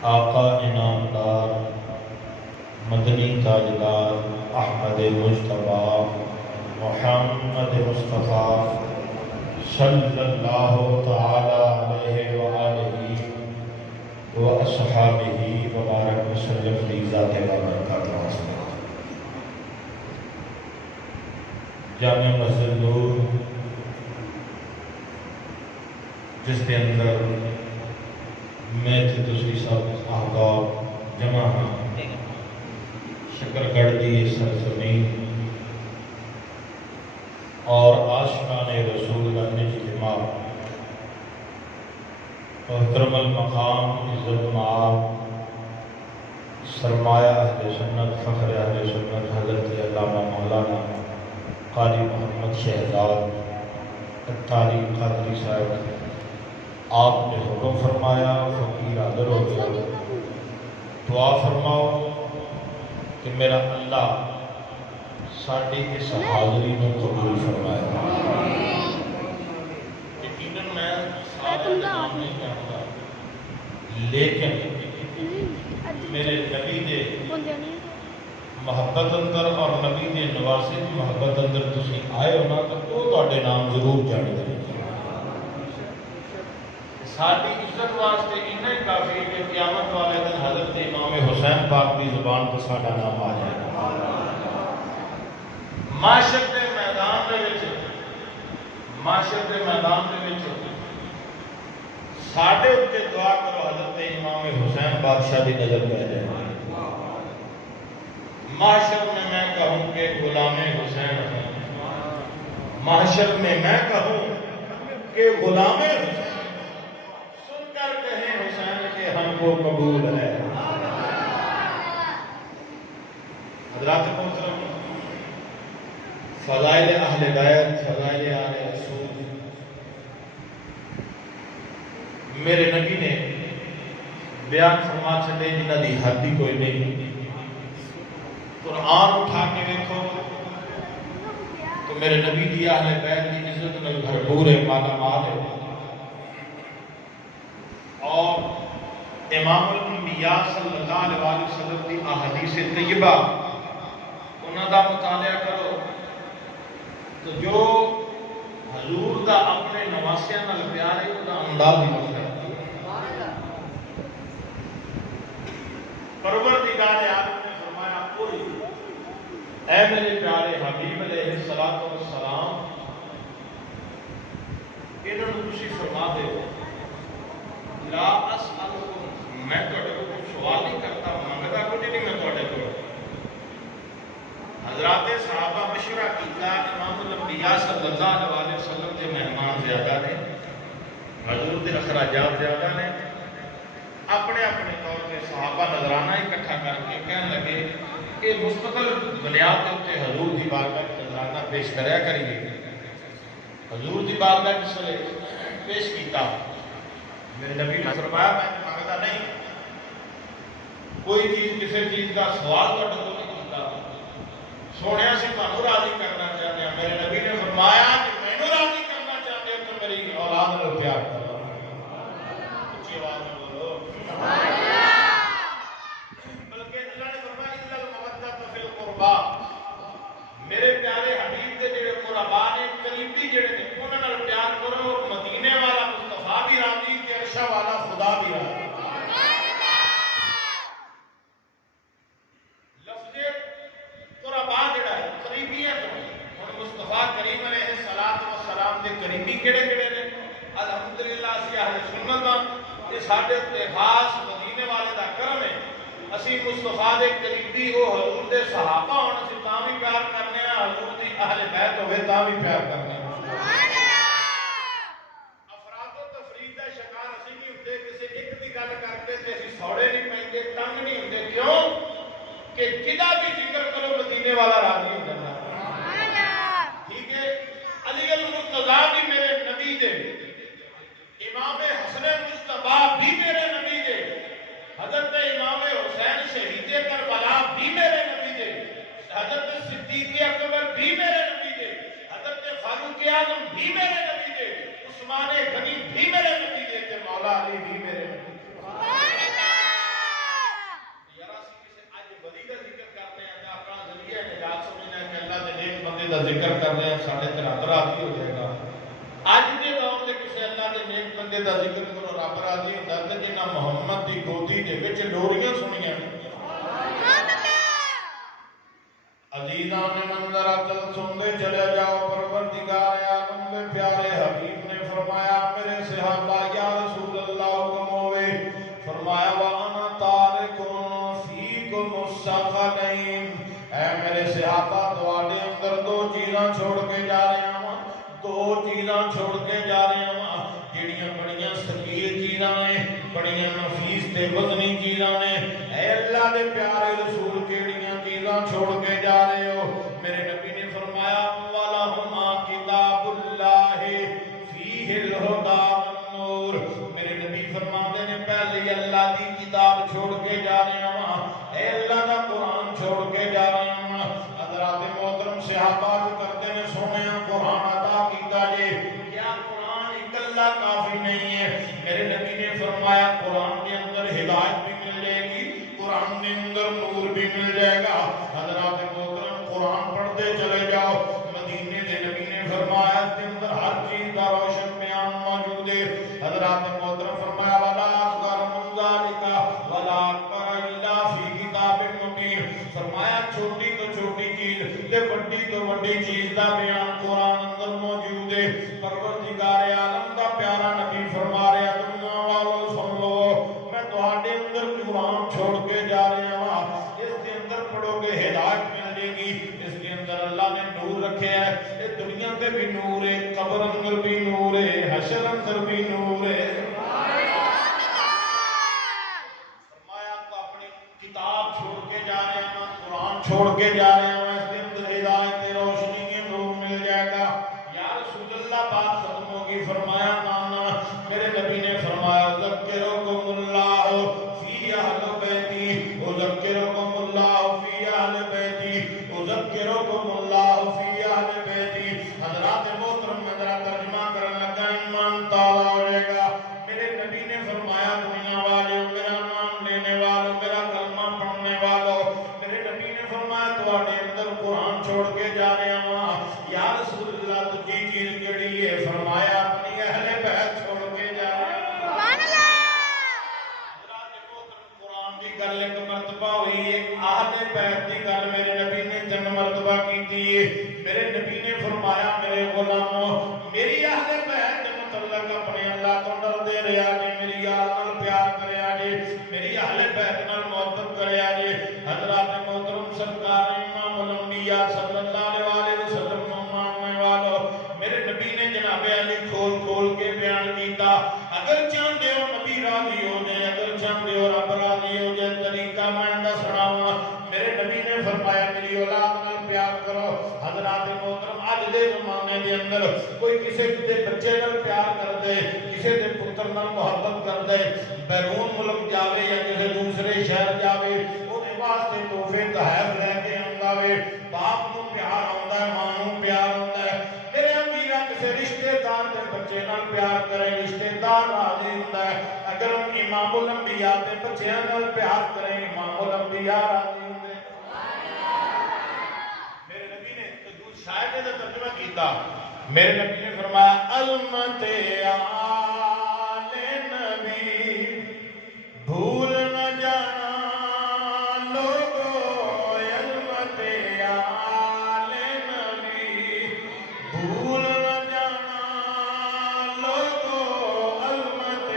آقا انعامدار مدنی تاجدار احمد مجتبیٰ محمد مصطفیٰ صلی اللہ تعالی علیہ وآلہ واصحابہ وبارک وسلم فی ذات وبرکاتہ وسلم۔ جامع مسجد نور جس کے اندر میں تھے دوسری صاحب احباب جمع ہاں شکر گڑھ دی سرزمین اور عاشقان رسول کا اجتماع، محترم المقام عزت مآب سرمایہ اہل سنت فخر اہل سنت حضرت علامہ مولانا قاری محمد شہزاد اتاری قادری صاحب، آپ نے حکم فرمایا، فقیر حاضر ہو گیا، دعا فرماؤ کہ میرا اللہ ساڑھی اس حاضری میں قبول فرمائے۔ یقیناً میں سارا نام نہیں جانتا، لیکن میرے نبی دے محبت اندر اور نبی دے نواسے کی محبت اندر تسی آئے ہو نا تو وہ تواڈے نام ضرور جان دے۔ ساری عزت واسطے اتنا ہی کافی کہ قیامت والے دن حضرت امام حسین پاک کی زبان پر ساڈا نام آ جائے۔ معاشر کے میدان دے وچ ساڈے اُتے دعا کرو حضرت امام حسین بادشاہ کی نظر پہ جائے۔ معاشر میں میں کہوں کہ غلام حسین ہوں، معاشر میں میں کہوں کہ غلام حسین، سن کر کہیں حسین کہ ہم کو قبول ہے۔ حضرات محترم، فضائل اہل بیت، فضائل آل رسول، میرے نبی نے بیان فرما چھڑے جنہ دی حد ہی کوئی نہیں۔ قرآن اٹھا کے دیکھو تو میرے نبی دی اہل بیت کی عزت میں بھرپور ہے، مالا مال ہے۔ اور امام الانبیاء صلی اللہ علیہ وسلم کی احادیث طیبہ انہاں دا مطالعہ کرو تو جو حضور دا اپنے نواسیاں نال پیار ہے دا انداز ہی بن ہے۔ پروردگار عالم نے فرمایا قل اے میرے پیارے حبیب علیہ السلام، انہوں نے تسی فرما دے لا اسألکم، میں تواڈے کو سوال نہیں کرتا، منگتا کچھ نہیں میں تواڈے کو۔ حضرات صحابہ مشورہ کیتا، امام الانبیاء صلی اللہ علیہ وسلم کے مہمان زیادہ نے، حضور کے اخراجات زیادہ نے، اپنے اپنے طور پہ صحابہ نظرانہ اکٹھا کر کے کہنے لگے کہ مستقل بنیاد کے اوپر حضور دی بارگاہ میں نظرانہ پیش کریا کریے۔ حضور دی بارگاہ جس نے پیش کیتا، میرے نبی نے فرمایا میں مانگتا نہیں، کوئی چیز کسی چیز کا سوال تو نہیں کیتا، سونے سے تانوں راضی کرنا چاہتے ہیں۔ میرے نبی نے فرمایا کہ میں نے راضی کرنا چاہتے ہیں تو میری اولاد کو پیار کرو۔ اچھی آواز میں بولو، بلکہ اللہ نے فرمایا الا المودۃ فی القربى، میرے پیارے حبیب کے جڑے قربا نے، قریبی جڑے نے، انہاں نال پیار کرو، اور مدینے والا مصطفیٰ بھی راضی کہ عرشہ والا خدا بھی راضی۔ لفظ قربا جڑا ہے قریبیت ہن مصطفیٰ کریم علیہ السلام دے قریبی کیڑے کیڑے نے؟ الحمدللہ اسی اہل سنت ہاں، یہ ساڈے تے خاص مدینے والے دا کرم ہے، اسی مصطفیٰ دے قریبی وہ حضور دے صحابہ ہون، اسی تاں بھی پیار کرنے ہیں، حضور دی اہل بیت ہوئے تاں بھی پیار کرنے ہیں۔ افراد و تفرید دا شکار اسی نہیں ہوتے، کسی ایک دی گل کرتے تے اسی سوڑے نہیں پیندے، تنگ نہیں ہوتے، کیوں کہ جدا بھی ذکر کرو مدینے والا راضی ہو جاتا ہے۔ ٹھیک ہے، علی المرتضیٰ بھی میرے نبی دے، امام حسن مجتبیٰ بھی میرے نبی دے، حضرت امام حسین شہید کربلا بھی میرے نبی دے، حضرت صدیق اکبر بھی میرے نبی دے، حضرت فاروق اعظم بھی میرے نبی دے، عثمان غنی بھی میرے نبی دے، مولا علی بھی میرے نبی دے۔ بندے کا ذکر کر رہے ہیں ساڑھے 73 راضی ہو جائے گا اج کے دور میں کسی اللہ کے نیک بندے کا ذکر کرو رب راضی ہوتا ہے جنہ محمد کی گودی کے وچ ڈوریاں سنیاں عزیزاں نے منظر چل سنتے چلے جاؤ پروردگار عالم کے پیارے حبیب نے فرمایا میرے صحابہ یا رسول اللہ حکم ہوئے فرمایا وانا تارکم فیکم الثقلین اے میرے صحابہ تواڈے اندر دو چیزاں چھوڑ کے جا رہے ہیں دو چیزاں چھوڑ کے جا رہے ہیں جڑیاں بڑیاں ثقیل چیزاں نے بڑیاں نفیس تے وزنی چیزاں نے اے اللہ دے پیارے رسول کیڑیاں چیزاں چھوڑ کے جا رہے ہو میرے نبی نے فرمایا ولہما کتاب اللہ فیہ الہدی والنور میرے نبی فرماتے ہیں پہلے اللہ دی کتاب چھوڑ کے جا رہے ہیں اے اللہ دا قرآن چھوڑ کے جا رہے ہیں حضرات محترم صحابہ جو کرتے ہیں سونے قرآن عطا کیتا جے کیا قرآن اکلا کافی نہیں ہے میرے نبی نے فرمایا قرآن کے اندر ہدایت بھی مل جائے گی قرآن کے اندر نور بھی مل جائے گا حضرات محترم قرآن پڑھتے چلے جاؤ مدینے کے نبی نے فرمایا اس کے اندر ہر چیز کا روشن بیان موجود ہے حضرات محترم فرمایا ولا اصغر من ذلک ولا اکبر الا فی کتاب مبین فرمایا چھوٹی تو چھوٹی چیز تے بڑی تو بڑی چیز کا بیان قرآن اندر موجود ہے پروردگار عالم کا پیارا نبی فرما رہا دنیا والوں سن لو میں تہاڈے اندر قرآن چھوڑ کے جا رہا ہوں اس کے اندر پڑھو گے ہدایت مل جائے گی اس کے اندر اللہ نے نور رکھے ہے یہ دنیا کے بھی نور ہے قبر اندر بھی نور ہے حشر اندر بھی نور ہے فرمایا تو اپنی کتاب چھوڑ کے جا رہے ہیں قرآن چھوڑ کے جا رہے ہیں اس کے اندر ہدایت روشنی کے نور مل جائے گا یا رسول اللہ بات ختم ہوگی فرمایا نانا میرے نبی نے فرمایا ذکرکم اللہ فی اہل بیتی اذکرکم اللہ فی اہل بیتی اذکرکم اللہ فی اہل بیتی حضرات محترم میں ذرا ترجمہ کرنے لگا ایمان تالا ہو جائے گا میرے نبی نے فرمایا دنیا والے میرا نام لینے والوں میرا کلمہ پڑھنے والوں میرے نبی نے فرمایا تواڈے اندر قرآن چھوڑ کے جا رہے ہیں یا رسول اللہ تجھی چیز کیڑی ہے فرمایا اپنی اہل بیت چھوڑ کے جا رہے ہیں سبحان اللہ حضرات محترم قرآن کی گل ایک مرتبہ ہوئی ہے اہل بیت کی گل میرے نبی نے 3 مرتبہ کی تھی میرے نبی نے فرمایا میرے غلاموں میری اہل بیت کے متعلق اپنے اللہ تو ڈردے رہیا جی میری یار نال پیار کریا جی میری اہل بیت نال محبت کریا جی حضرات محترم سرکار امام الانبیاء صلی اللہ علیہ وسلم ماننے والوں میرے نبی نے جناب علی کھول کھول کے بیان کیتا اگر چاہتے ہو نبی راضی ہو جائے اگر چاہتے ہو رب راضی ہو جائے طریقہ میں دسنا میرے نبی نے فرمایا میری اولاد نال پیار کرو حضرات محترم اج دے زمانے دے اندر کوئی کسی دے بچے نال پیار کر دے کسی دے پتر نال محبت کر دے بیرون ملک جاوے یا کسی دوسرے شہر جاوے او دے واسطے تحفے تحائف لے کے آندا وے باپ نو پیار آندا ہے ماں نو پیار آندا ہے میرے امیرا کسی رشتہ دار دے بچے نال پیار کرے رشتہ دار راضی ہوندا ہے اگر ہم امام الانبیاء دے بچیاں نال پیار کریں امام الانبیاء راضی ہوندے میرے نبی نے حضور شاید نے ترجمہ کیتا میرے نبی نے فرمایا المت آل نبی بھول نہ جانا لوگو علمت آل نبی بھول نہ جانا لوگو علمت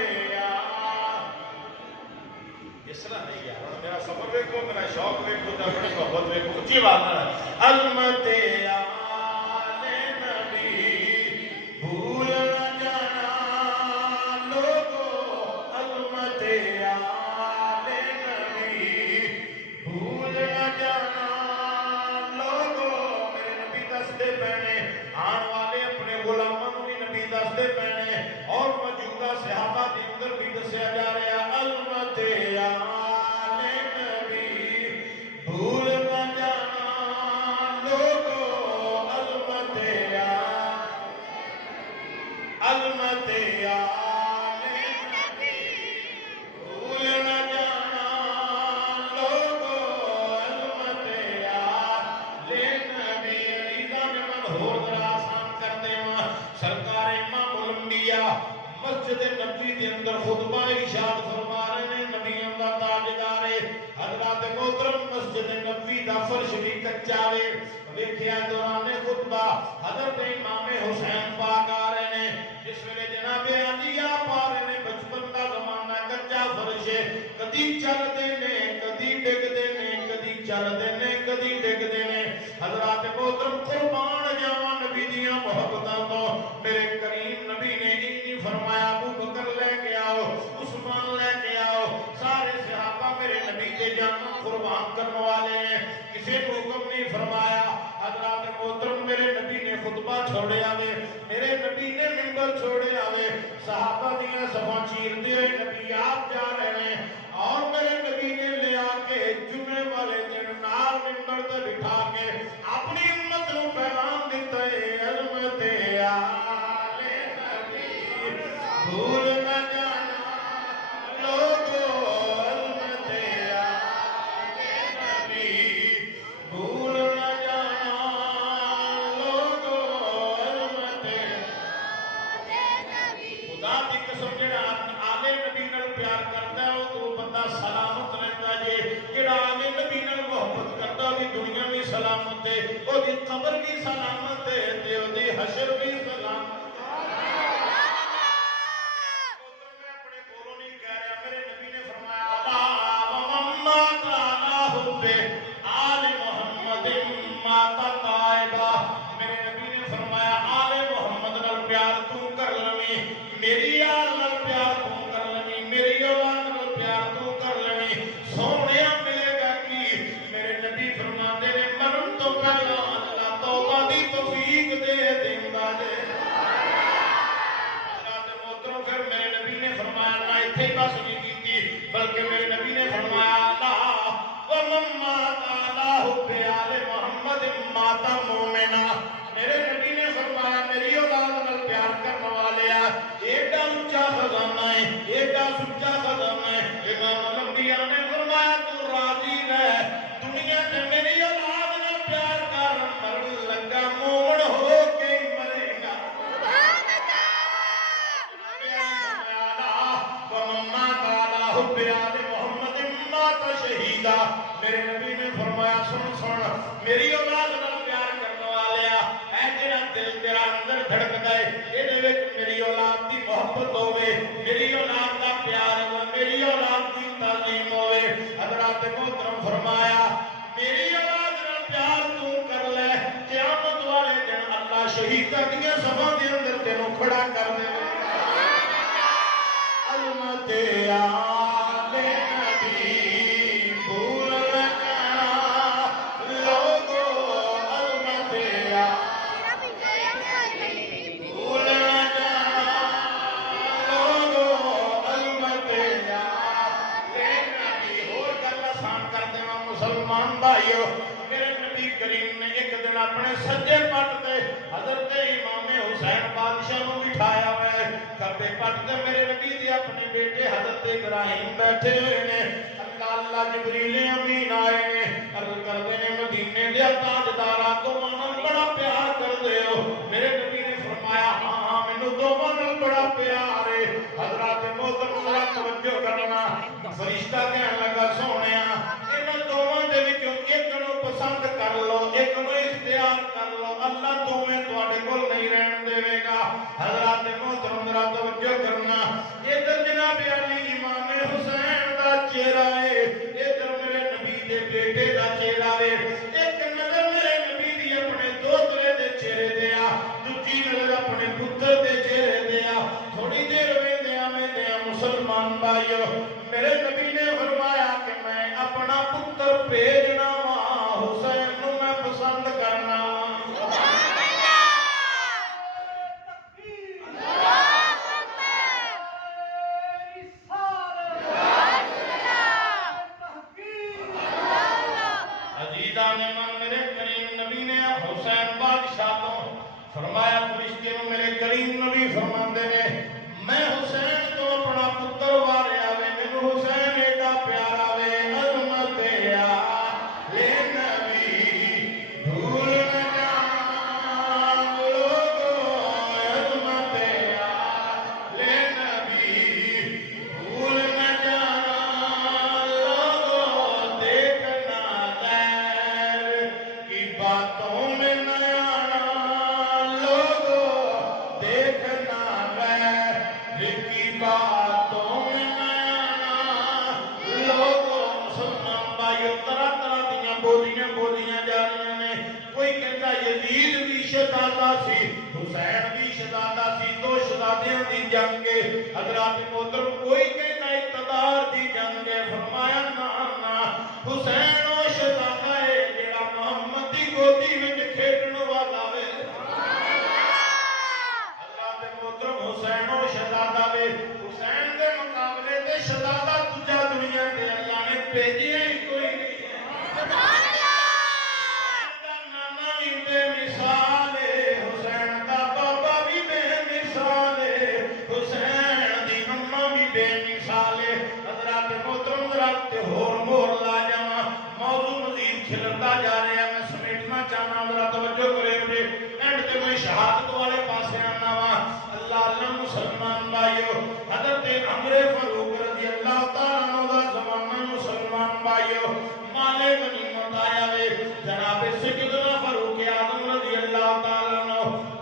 اس طرح نہیں یار میرا سفر دیکھو میرا شوق دیکھو اپنی محبت دیکھو اچھی بات ہے علمت آل نبی بھول نہ جانا لوگو علمت آل نبی بھول نہ جانا لوگو میرے نبی دستے پہنے آن والے اپنے غلاموں بھی نبی دستے پہنے اور موجودہ صحابہ کے اندر بھی دسیا جا رہا علمت آل نبی بھول نہ جانا لوگو مسجد نبوی دا فرش بھی کچا وے ویکھیا دوران خطبہ حضرت امام حسین پاک آ رہے نے جس ویلے جناب علی آپ آ رہے نے بچپن دا زمانہ کچا فرش ہے کدی چلدے نے کدی ڈگدے نے کدی چلدے نے کدی ڈگدے نے حضرات محترم قربان جاواں نبی دیاں محبتاں تو میرے کریم نبی نے نہیں فرمایا ابو بکر لے کے آؤ عثمان لے کے آؤ سارے صحابہ میرے نبی کے جان قربان کرنے والے ہیں کسی کو حکم نہیں فرمایا حضرات محترم میرے نبی نے خطبہ چھوڑے آوے میرے نبی نے منبر چھوڑے آوے صحابہ دیاں صفاں چیرتے ہوئے نبی آپ جا رہے ہیں اور میرے نبی نے لے آ کے جمعے والے دن نال منبر تے بٹھا کے اپنی امت نو پیغام دیتا ہے عظمت آل نبی بھول نہ جانا لوگو عظمت آل نبی بھول نہ جانا لوگو عظمت خدا دی قسم جڑا آل نبی نال پیار کرتا ہے وہ بندہ سلامت رہتا ہے جڑا آل نبی نال محبت کرتا ہے دنیا بھی سلامت ہے وہ دی قبر بھی سلامت ہے تے او دی حشر بھی سلامت میری آل نال پیار تو کر لویں میری اولاد نال پیار تو کر لویں سونیا ملے گا کی میرے نبی فرماتے نے مرن تو پہلا اللہ توبہ دی توفیق دے دیندا جے حضرات محترم پھر میرے نبی نے فرمایا نہ ایتھے بس نہیں کیتی بلکہ میرے نبی نے فرمایا لا ومما تعالی حب آل محمد ماتا مومنا میرے نبی نے فرمایا میری اولاد نال پیار کرنے والے ایڈا اونچا خزانہ ہے ایڈا سچا خزانہ ہے امام الانبیاء نے فرمایا تو راضی رہ دنیا تے میری اولاد نال پیار کر مر لگا مومن ہو کے مرے گا سبحان اللہ ومما تعالی حب آل محمد مات شہیدا میرے نبی نے فرمایا سن سن میری اولاد نال پیار کرنے والے اے جڑا دل تیرا اندر دھڑکدا ہے اے دے وچ میری اولاد دی محبت ہوئے میری اولاد دا پیار ہوئے میری اولاد دی تعظیم ہوئے حضرات محترم فرمایا میری اولاد نال پیار تو کر لے قیامت والے دن اللہ شہیداں دیاں صفاں دے اندر تینوں کھڑا کر دے عظمت آل نبی بھول نہ جانا لوگو عظمت بھول نہ جانا لوگو عظمت آل نبی اور گل آسان کر دیواں مسلمان بھائیو میرے نبی کریم نے ایک دن اپنے سجے پٹ تے حضرت امام حسین بادشاہ نو بٹھایا ہوا ہے کھبے پٹ تے میرے نبی دی اپنے بیٹے حضرت ابراہیم بیٹھے ہوئے نے اللہ جبریل امین آئے نے عرض کردے نے مدینے دے تاجداراں تو من بڑا پیار کردے ہو میرے نبی نے فرمایا ہاں ہاں مینوں دوواں نال بڑا پیار ہے حضرات محترم ذرا توجہ کرنا فرشتہ کہن لگا سونیا انہاں دوواں دے وچوں ایک نو پسند کر لو ایک نو اختیار کر لو اللہ دوویں تواڈے کول نہیں رہن دے گا حضرات محترم ذرا توجہ کرنا ادھر جناب علی امام حسین دا چہرہ ہے ادھر میرے نبی دے بیٹے دا چہرہ ہے ایک نظر میرے نبی دی اپنے دوترے دے چہرے دے آ دوجی نظر اپنے پتر دے چہرے دے آ تھوڑی دیر ویندیاں مسلمان بھائیو میرے نبی نے فرمایا کہ میں اپنا پتر بھیجنا وا حسین نو میں پسند کرنا فرمایا فرشتے نو میرے کریم نبی فرماندے نے میں حسین تو اپنا پتر واریا وے مینوں حسین ایڈا پیارا وے عظمت آل شہزادہ سی حسین بھی شہزادہ سی دو شہزادیاں دی جنگ حضرات محترم کوئی کہنا اقتدار دی جنگ فرمایا نا حسین وہ شہزادہ ہے جڑا محمد دی گودی وچ کھیڈن والا وے حضرات محترم حسین وہ شہزادہ وے حسین دے مقابلے تے شہزادہ دوجا دنیا تے اللہ نے بھیجیا ہی کوئی نہیں شہادت والے پاسے آنا وا اللہ مسلمان بھائیو حضرت عمر فاروق رضی اللہ تعالیٰ عنہ دا زمانہ مسلمان بھائیو مال غنیمت آیا وے جناب سیدنا فاروق اعظم رضی اللہ تعالیٰ عنہ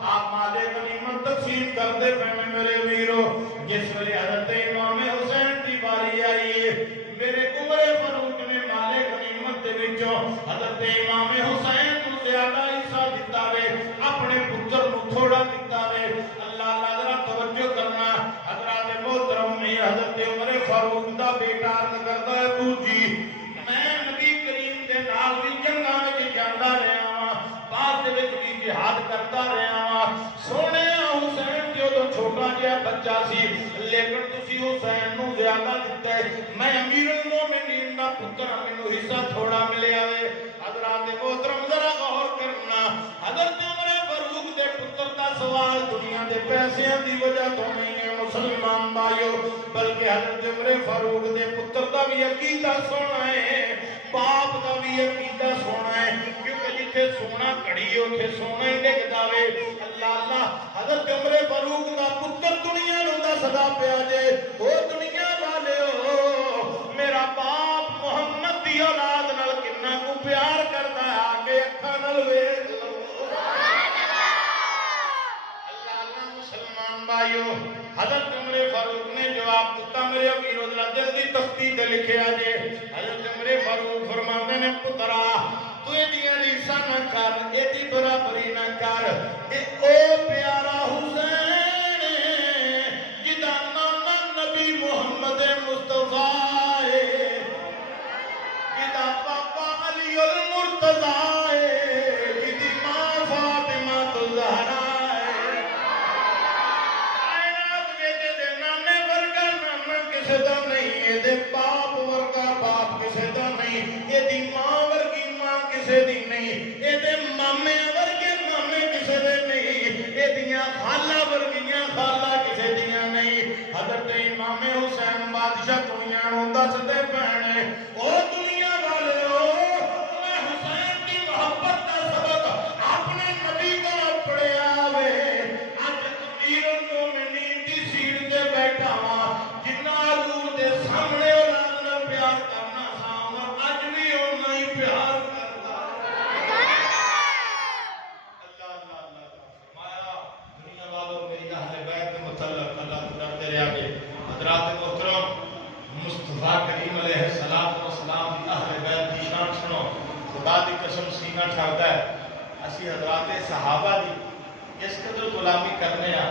آپ مال غنیمت تقسیم کرتے پے میرے ویرو جس ویلے حضرت امام حسین دی باری آئی میرے عمر فاروق نے مال غنیمت دے وچوں حضرت امام حسین نوں زیادہ حصہ دتا وے اپنے پتر نو تھوڑا دتا وے اللہ ذرا توجہ کرنا حضرات محترم میں حضرت عمر فاروق دا بیٹا عرض کردا ہے ابو جی میں نبی کریم دے نال بھی جنگاں وچ جاندا رہیا ہاں بعد دے وچ بھی جہاد کردا رہیا ہاں سونے حسین جدوں چھوٹا جہا بچہ سی لیکن تسی حسین نو زیادہ دتا ہے میں امیر المومنین دا پتر مینوں حصہ تھوڑا ملیا وے حضرات محترم ذرا غور کرنا حضرت عمر فاروق دے پتر دا سوال دنیا دے پیسیاں دی وجہ تو نہیں ہے مسلمان بھائیو بلکہ حضرت عمر فاروق دے پتر دا بھی عقیدہ سونا ہے باپ دا بھی عقیدہ سونا ہے کیونکہ جتھے سونا کڑی اوتھے سونا ہی ڈگدا وے اللہ حضرت عمر فاروق دا پتر دنیا نوں دسدا پیا جے او دنیا والےو میرا باپ محمد دی اولاد نال کنا کو پیار کردا ہے آگے اکھاں نال ویکھ لو اللہ مسلمان بھائیو حضرت عمر فاروق نے جواب دیتا میرے امیر ذرا جلدی تختی تے لکھیا جے حضرت عمر فاروق فرماندے نے پترا تو ایدیاں ریساں نہ کر ایدی برابری نہ کر اے او پیارا حسین جدا نانا نبی محمد مصطفیٰ ہے جدا پاپا علی المرتضیٰ ہے جدی ماں فاطمہ الزہرا دا نہیں اے دے باپ ورگا باپ کسے دا نہیں اے دی ماں ورگی ماں کسے دی نہیں اے دے مامے ورگے مامے کسے دے نہیں اے دیاں خالہ ورگیاں خالہ کسے دیاں نہیں حضرت امام حسین بادشاہ دنیا نوں دسدے پینے او دنیا والے او میں حسین دی محبت دا سبق اپنے نبی کو پڑھیا وے اج امیر المومنین دی سیٹ تے بیٹھا ہاں سامنے اولاد نال پیار کرنا سا اج بھی اونا ہی پیار کرتا اللہ فرمایا دنیا والوں میری اہل بیت کے متعلق اللہ ڈرتے رہا کہ حضرات محترم مصطفیٰ کریم علیہ الصلوۃ والسلام دی اہل بیت دی شان سنو خدا دی قسم سینہ ٹھاردا ہے اسی حضرات صحابہ دی اس قدر غلامی کرنے